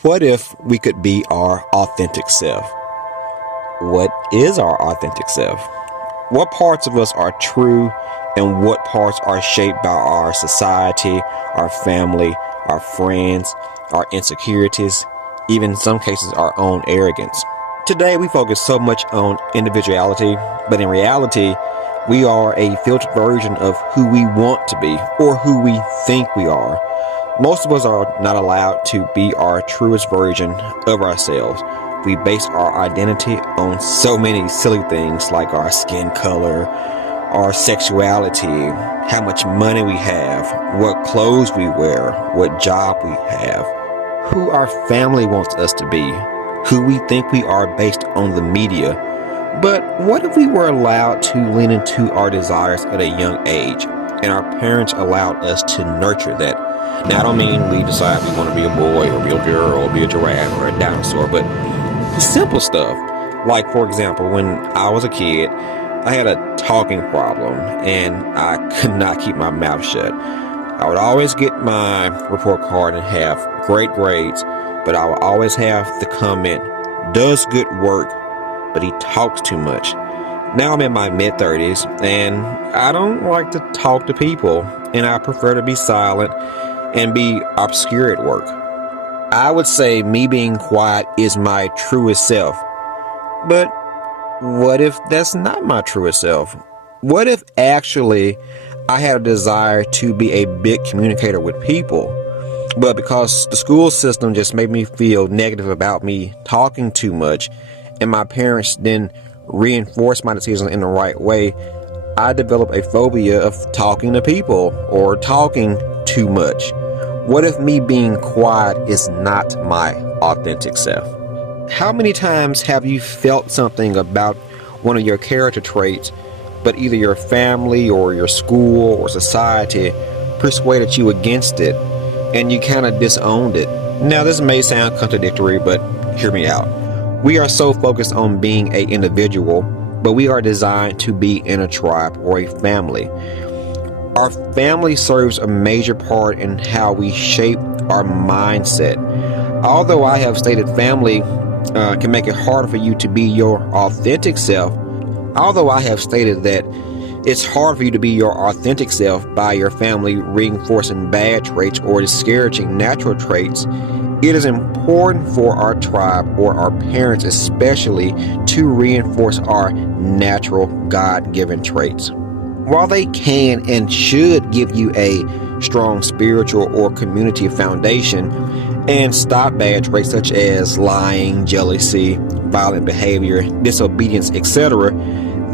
What if we could be our authentic self? What is our authentic self? What parts of us are true and what parts are shaped by our society, our family, our friends, our insecurities, even in some cases our own arrogance? Today we focus so much on individuality, but in reality, we are a filtered version of who we want to be or who we think we are. Most of us are not allowed to be our truest version of ourselves. We base our identity on so many silly things like our skin color, our sexuality, how much money we have, what clothes we wear, what job we have, who our family wants us to be, who we think we are based on the media. But what if we were allowed to lean into our desires at a young age and our parents allowed us to nurture that? Now, I don't mean we decide we want to be a boy or be a girl or be a giraffe or a dinosaur, but the simple stuff. Like, for example, when I was a kid, I had a talking problem and I could not keep my mouth shut. I would always get my report card and have great grades, but I would always have the comment, does good work, but he talks too much. Now I'm in my mid-30s and I don't like to talk to people and I prefer to be silent and be obscure at work. I would say me being quiet is my truest self. But what if that's not my truest self? What if actually I had a desire to be a big communicator with people, but because the school system just made me feel negative about me talking too much, and my parents didn't reinforce my decisions in the right way, I developed a phobia of talking to people or talking too much. What if me being quiet is not my authentic self? How many times have you felt something about one of your character traits, but either your family or your school or society persuaded you against it, and you kind of disowned it? Now, this may sound contradictory, but hear me out. We are so focused on being an individual, but we are designed to be in a tribe or a family. Our family serves a major part in how we shape our mindset. Although I have stated family can make it harder for you to be your authentic self, although I have stated that it's hard for you to be your authentic self by your family reinforcing bad traits or discouraging natural traits, it is important for our tribe or our parents especially to reinforce our natural God-given traits. While they can and should give you a strong spiritual or community foundation and stop bad traits such as lying, jealousy, violent behavior, disobedience, etc.,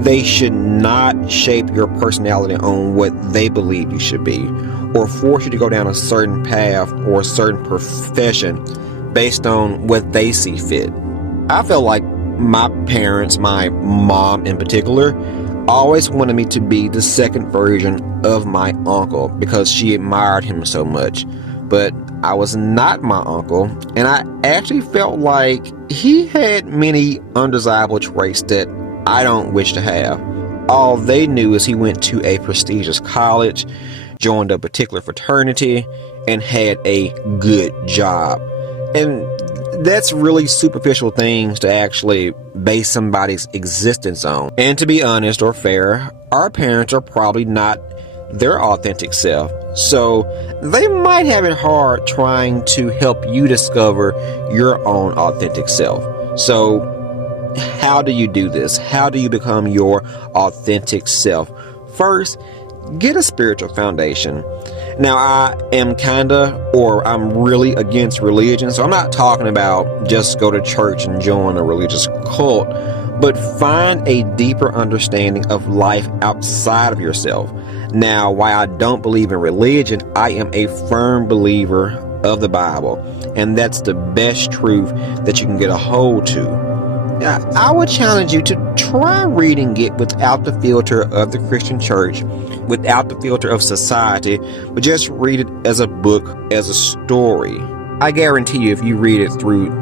they should not shape your personality on what they believe you should be or force you to go down a certain path or a certain profession based on what they see fit. I felt like my parents, my mom in particular, always wanted me to be the second version of my uncle because she admired him so much. But I was not my uncle, and I actually felt like he had many undesirable traits that I don't wish to have. All they knew is he went to a prestigious college, joined a particular fraternity, and had a good job. And that's really superficial things to actually base somebody's existence on. And to be honest or fair, our parents are probably not their authentic self. So they might have it hard trying to help you discover your own authentic self. So how do you do this? How do you become your authentic self? First, get a spiritual foundation. Now, I am I'm really against religion, so I'm not talking about just go to church and join a religious cult, but find a deeper understanding of life outside of yourself. Now, while I don't believe in religion, I am a firm believer of the Bible, and that's the best truth that you can get a hold to. I would challenge you to try reading it without the filter of the Christian church, without the filter of society, but just read it as a book, as a story. I guarantee you, if you read it through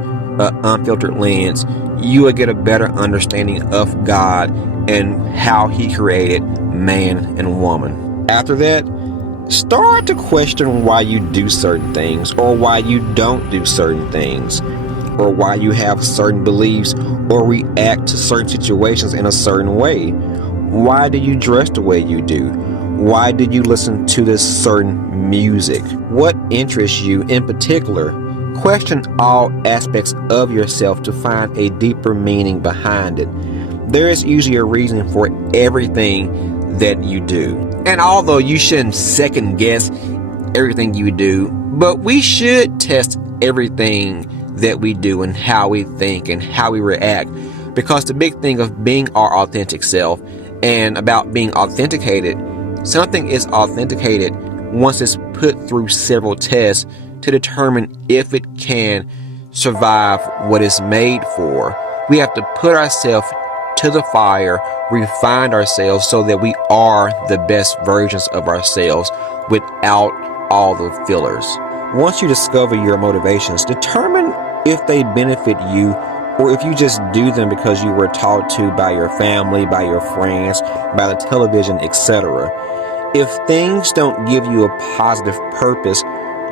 an unfiltered lens, you will get a better understanding of God and how He created man and woman. After that, Start to question why you do certain things, or why you don't do certain things, or why you have certain beliefs or react to certain situations in a certain way. Why do you dress the way you do? Why do you listen to this certain music? What interests you in particular? Question all aspects of yourself to find a deeper meaning behind it. There is usually a reason for everything that you do. And although you shouldn't second guess everything you do, but we should test everything that we do and how we think and how we react, because the big thing of being our authentic self and about being authenticated, something is authenticated once it's put through several tests to determine if it can survive what it's made for. We have to put ourselves to the fire, refine ourselves so that we are the best versions of ourselves without all the fillers. Once you discover your motivations, determine if they benefit you or if you just do them because you were taught to by your family, by your friends, by the television, etc. If things don't give you a positive purpose,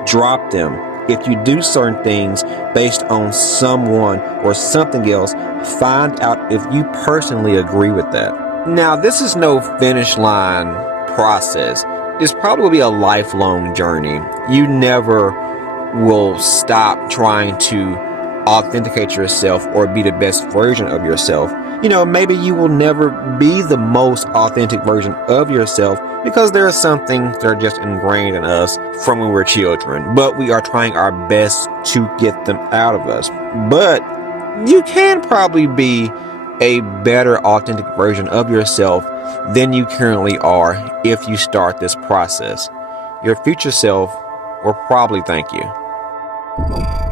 drop them. If you do certain things based on someone or something else, find out if you personally agree with that. Now, this is no finish line process. It's probably a lifelong journey. You never will stop trying to authenticate yourself or be the best version of yourself. Maybe you will never be the most authentic version of yourself because there are some things that are just ingrained in us from when we're children, but we are trying our best to get them out of us. But you can probably be a better authentic version of yourself than you currently are if you start this process. Your future self will probably thank you.